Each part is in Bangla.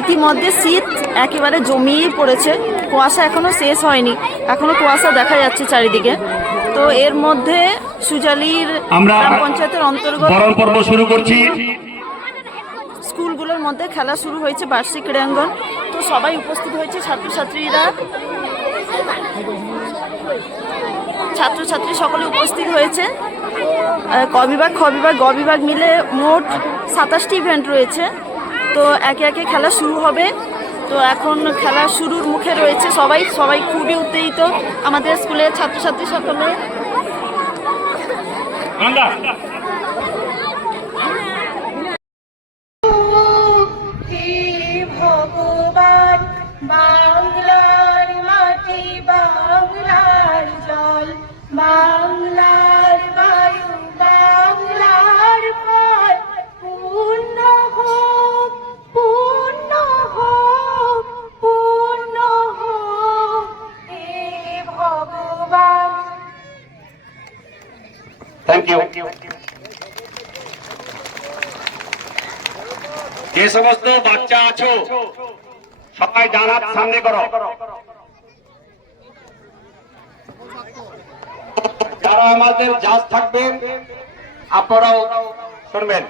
ইতিমধ্যে শীত একেবারে জমিয়েই পড়েছে, কুয়াশা এখনো শেষ হয়নি, এখনো কুয়াশা দেখা যাচ্ছে চারিদিকে। তো এর মধ্যে সুজালির গ্রাম পঞ্চায়েতের অন্তর্গত পর্ব শুরু করছি। স্কুলগুলোর মধ্যে খেলা শুরু হয়েছে, বার্ষিক ক্রীড়াঙ্গন। তো সবাই উপস্থিত হয়েছে, ছাত্রছাত্রী সকলে উপস্থিত হয়েছে। ক বিভাগ, খ বিভাগ, গ বিভাগ মিলে মোট 27টি ইভেন্ট রয়েছে। তো একে একে খেলা শুরু হবে। তো এখন খেলা শুরুর মুখে রয়েছে সবাই খুবই উত্তেজিত, আমাদের স্কুলের ছাত্রছাত্রী সকলে। ভগবান, বাংলার মাটি, বাংলার জল, বাংলার বায়ু, বাংলার ফল, পূর্ণ হোক, পূর্ণ হোক, পূর্ণ হোক হে ভগবান। Thank you. যে সমস্ত বাচ্চা আছো সবাই ডান হাত সামনে করো। যারা আমাদের জাজ থাকবেন আপনারাও শুনবেন।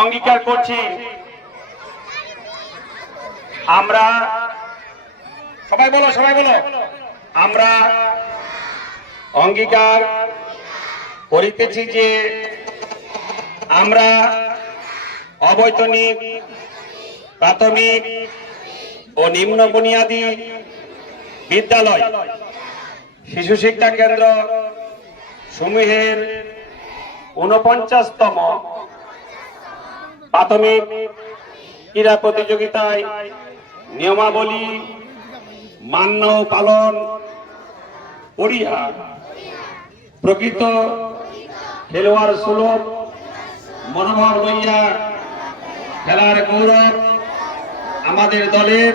অঙ্গীকার করছি আমরা, সবাই বলো আমরা অঙ্গীকার করিতেছি যে আমরা অবৈতনিক প্রাথমিক ও নিম্ন বুনিয়াদী বিদ্যালয়, শিশু শিক্ষা কেন্দ্র সমূহের 49তম প্রাথমিক ক্রীড়া প্রতিযোগিতায় নিয়মাবলী মান্য পালন করিয়া প্রকৃত খেলোয়াড় সুলভ মনোভাব লইয়া খেলার গৌরব আমাদের দলের